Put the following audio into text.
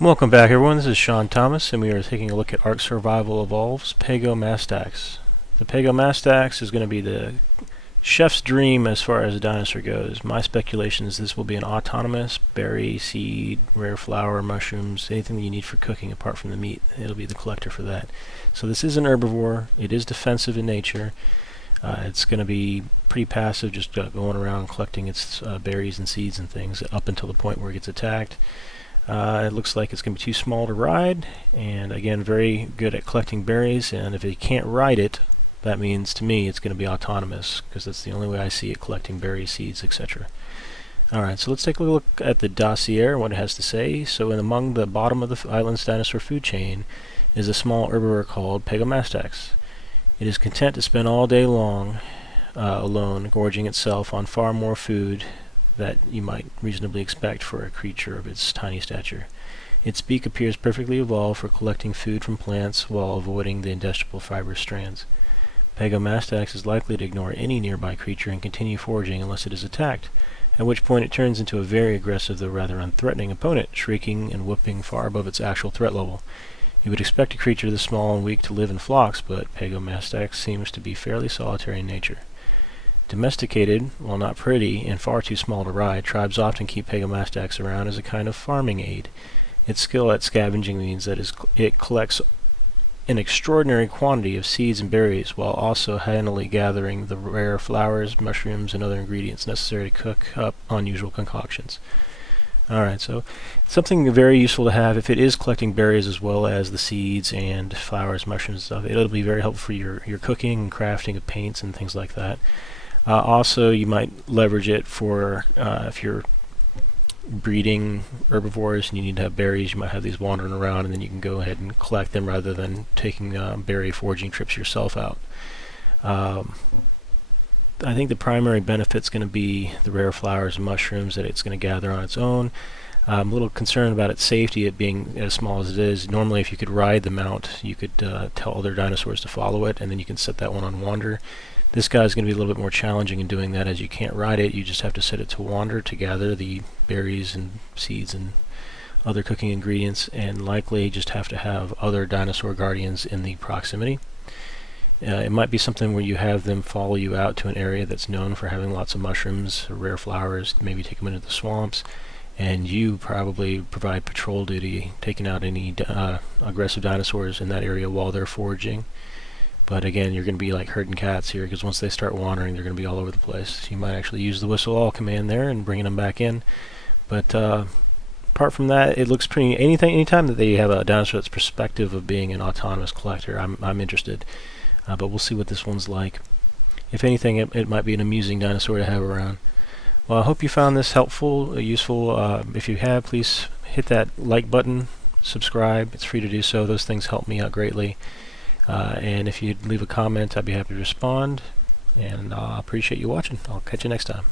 Welcome back, everyone. This is Sean Thomas, and we are taking a look at ARK Survival Evolved's Pegomastax. The Pegomastax is going to be the chef's dream as far as a dinosaur goes. My speculation is this will be an autonomous berry, seed, rare flower, mushrooms, anything that you need for cooking apart from the meat. It'll be the collector for that. So this is an herbivore. It is defensive in nature. It's going to be pretty passive, just going around collecting its berries and seeds and things up until the point where it gets attacked. It looks like it's going to be too small to ride, and again, very good at collecting berries, and if it can't ride it, that means to me it's going to be autonomous, because that's the only way I see it collecting berries, seeds, etc. Alright, so let's take a look at the dossier and what it has to say. So among the bottom of the island's dinosaur food chain is a small herbivore called Pegomastax. It is content to spend all day long alone, gorging itself on far more food that you might reasonably expect for a creature of its tiny stature. Its beak appears perfectly evolved for collecting food from plants while avoiding the indigestible fibrous strands. Pegomastax is likely to ignore any nearby creature and continue foraging unless it is attacked, at which point it turns into a very aggressive though rather unthreatening opponent, shrieking and whooping far above its actual threat level. You would expect a creature this small and weak to live in flocks, but Pegomastax seems to be fairly solitary in nature. Domesticated, while not pretty and far too small to ride, tribes often keep Pegomastax around as a kind of farming aid. Its skill at scavenging means that it collects an extraordinary quantity of seeds and berries while also handily gathering the rare flowers, mushrooms, and other ingredients necessary to cook up unusual concoctions. Alright, so something very useful to have if it is collecting berries as well as the seeds and flowers, mushrooms, and stuff. It'll be very helpful for your cooking and crafting of paints and things like that. Also, you might leverage it for if you're breeding herbivores and you need to have berries, you might have these wandering around, and then you can go ahead and collect them rather than taking berry foraging trips yourself out. I think the primary benefit is going to be the rare flowers and mushrooms that it's going to gather on its own. I'm a little concerned about its safety, it being as small as it is. Normally, if you could ride the mount, you could tell other dinosaurs to follow it, and then you can set that one on wander. This guy is going to be a little bit more challenging in doing that, as you can't ride it. You just have to set it to wander to gather the berries and seeds and other cooking ingredients, and likely just have to have other dinosaur guardians in the proximity. It might be something where you have them follow you out to an area that's known for having lots of mushrooms, rare flowers, maybe take them into the swamps, and you probably provide patrol duty, taking out any aggressive dinosaurs in that area while they're foraging. But again, you're going to be like herding cats here, because once they start wandering, they're going to be all over the place. You might actually use the whistle all command there and bringing them back in. But apart from that, it looks pretty. Anytime that they have a dinosaur that's perspective of being an autonomous collector, I'm interested. But we'll see what this one's like. If anything, it might be an amusing dinosaur to have around. Well, I hope you found this helpful, useful. If you have, please hit that like button, subscribe. It's free to do so. Those things help me out greatly. And if you'd leave a comment, I'd be happy to respond. And I appreciate you watching. I'll catch you next time.